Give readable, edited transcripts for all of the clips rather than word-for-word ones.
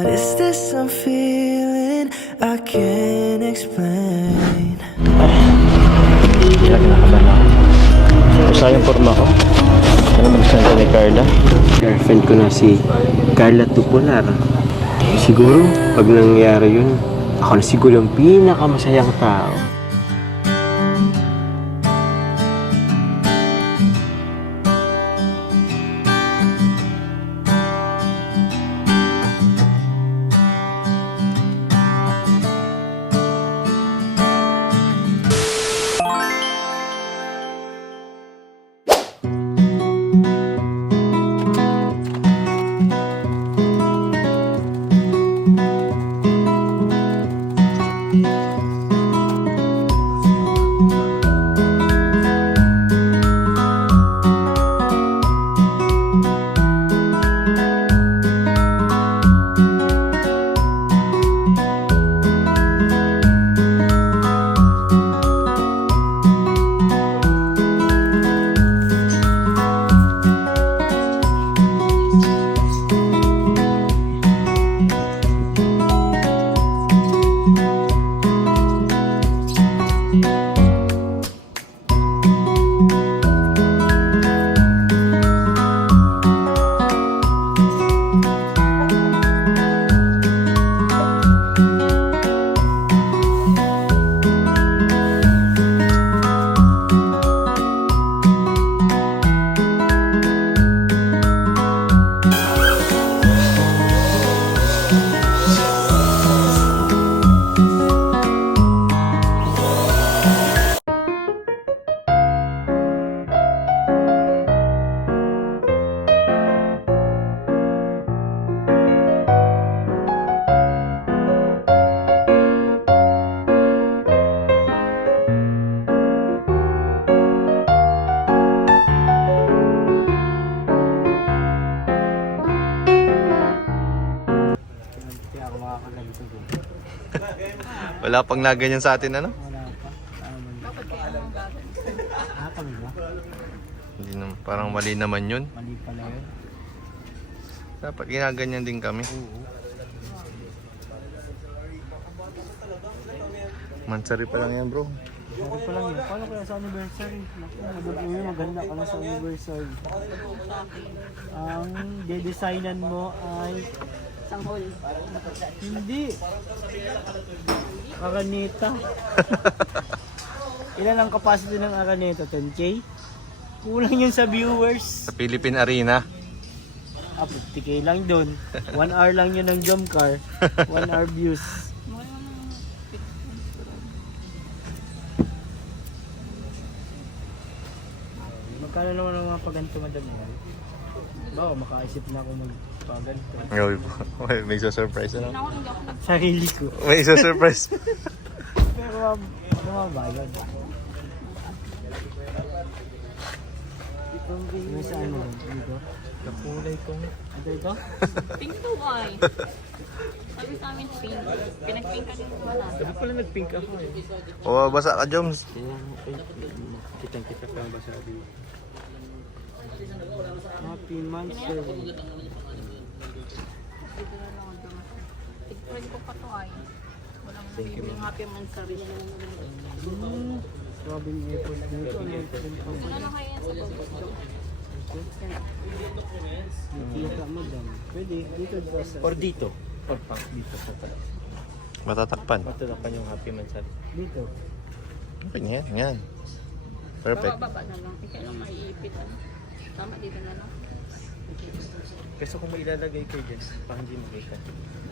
What is this I'm feeling? I can't explain. Kaya kinakabahan ako. Sayang forma ko. Ano mag-send ni Carla? Girlfriend ko na si Carla Tupular. Siguro, pag nangyari yun, ako na siguro yung pinakamasayang tao. Wala pang naganyan sa atin, ano? Kami ba? Hindi naman, parang mali naman yun. Mali pala yun. Dapat ginaganyan din kami. Mansari pa lang yan, bro. Sabi pa lang yun. Paano kaya sa anniversary? Naku, maganda ka na sa anniversary. Ang de-designan mo ay... Sanghol. Hindi. Araneta. Ilan ang capacity ng Araneta? 10K? Kulang yun sa viewers. Sa Philippine Arena. 50K lang dun. 1 hour lang yun ng jump car. 1 hour views. Magkano naman ang mga paganto, madam? Bawa, makaisip na ako magpaganto. Ngawi po. May surprise na. Sarili ko. May surprise. Pero mababayad. Ano sa ano? Dito? Nakulay ko. Ito? Pink to white. Sabi sa amin pink. Pinag-pink ka din wala. Sabi pala nag-pink ako eh. O, basa ka, Joms. Kitang-kita pa yung basa dito. Happy Monthsary. Dito na lang ako dun. Tig-friend ko pa to ay. Walang bibing happy mansari. Grabe yung effort dito. Wala na kaya yan sa bubog. Nakita mo dyan. Pwede, dito ba sa... Or dito. Or pang dito sa taas. Matatakpan. Matulakan yung happy man sa Dito. Okay, yan, yan. Perfect. Baba na lang. Ikaw lang maiipit. Tama dito na lang. Kasi kung may ilalagay kayo dyan, pa hindi makita.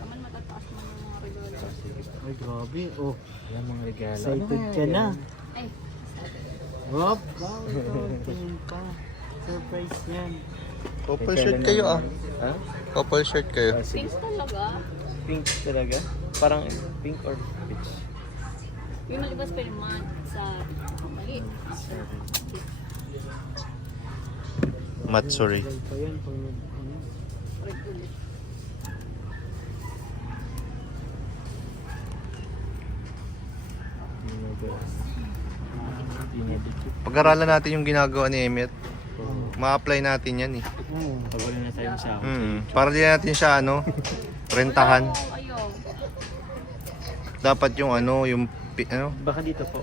Naman matataas mo yung mga regalo. Ay, grabe. Oh, Ayan mga regalo. excited ka na. Ay, Rob, wow, ito. Tingin pa. Surprise yan. Couple shirt kayo, ah. Ha? Couple shirt kayo. Ah, sige. pink talaga. Pink talaga? Parang pink or peach? Yung malibas pa yung month sa mali. Matsuri. Dahil pa yan. Pag, ano, Regular. Pag-aralan natin yung ginagawa ni Emmett. Ma-apply natin yan eh. Pag wala na tayong sa Para di natin siya ano, Rentahan. Ayaw. Dapat yung ano, yung ano, Baka dito po.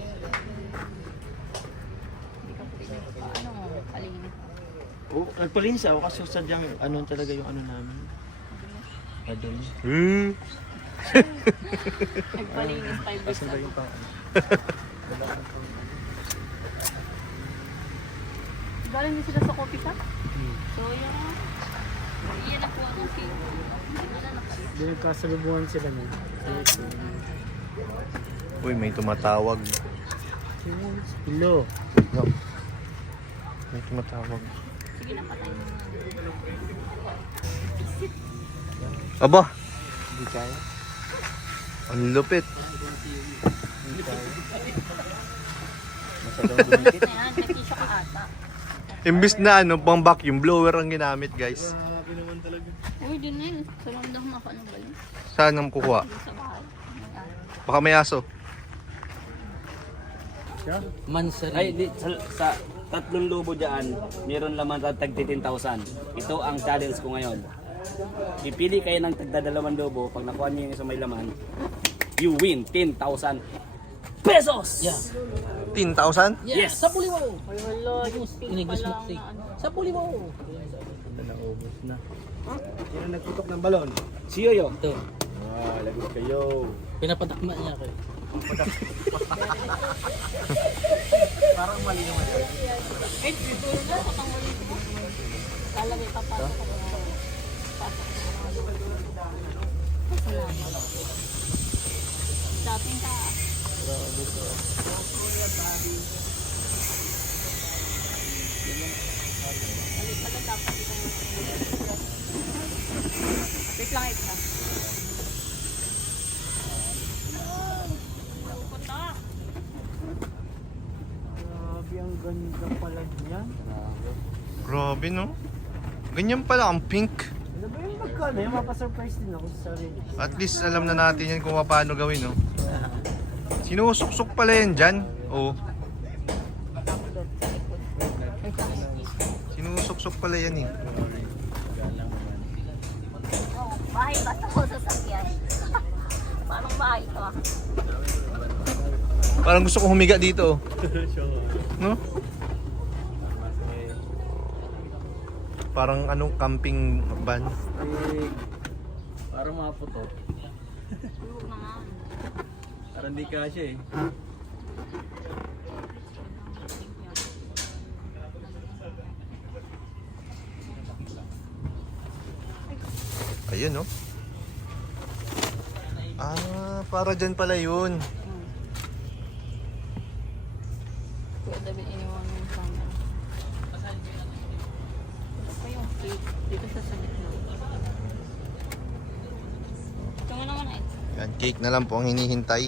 Hindi ka pwede pa, palinis. Oh, nagpalinis ako kasi sadyang ano talaga yung ano namin. Adun. Nagpalinis 5 years Asan ba yung pang Galing din sila sa coffee shop. So, iyan na po ang fee. Doon nagkasalubungan sila nun. Uy, may tumatawag. Hello. May tumatawag. Sige na, patay mo. Aba, Hindi kaya. ang lupit. Masyadong dumikit. Ayan, nag-tissue ka ata. Imbis na ano, pang vacuum blower ang ginamit, guys. Uy, din na yun. Salamdang ako ano ba yun? Saan ang kukuha? Doon sa bahay. Baka may aso. Ay, sa 3 lubo dyan, meron laman tag 10,000. Ito ang challenge ko ngayon. Pipili kayo ng tagda 2 lubo. Pag nakuha niyo yung isang may laman, you win 10,000 pesos! Yeah. 10,000? Yes! Ay, wala. Yung stick pa lang na ano. Naubos na. Sino nagputok ng balon? Si Yoyo. Ah, lagot kayo. Pinapadakma niya kayo. Eh, dito na. Patang ulit mo. Lalagay pa pa. Dating ka. Balik pala dapat ito. Wait lang ito. Pupunta. Grabe, ang ganda pala niyan. Grabe, no? Ganyan pala ang pink. Ano ba yung magkano? Yung mapasurprise din ako sa sarili. At least alam na natin yan kung paano gawin, no? Sinusuksok pala yan dyan. Oo. Sinusuksok pala yan eh. Bahay ba ito sa sakyan? Parang bahay ito ah. Parang gusto kong humiga dito. No? Parang anong camping van. Para maputo. Tulog na nga. Parang di kasya eh. Ayun, no? Ah, para dyan pala yun. Kuya David, iniwan yung camera. Ito pa yung cake. Dito sa salit na. Ito nga naman ay. Yan, cake na lang po ang hinihintay.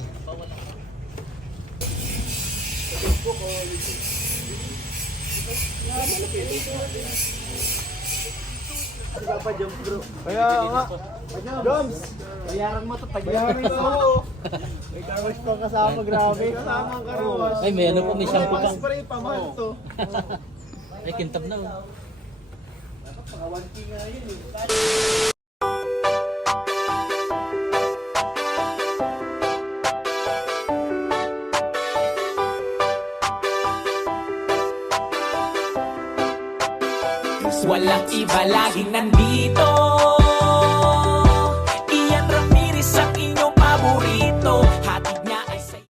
Kaya nga. Joms! Bayaran mo to. Bayaran mo. May carwash pa kasama. Grabe. Kasama ang carwash. Ay, may ano po, may shampoo pang. Spray pa man to. Ay, kintab na. Oh. Walang iba laging nandito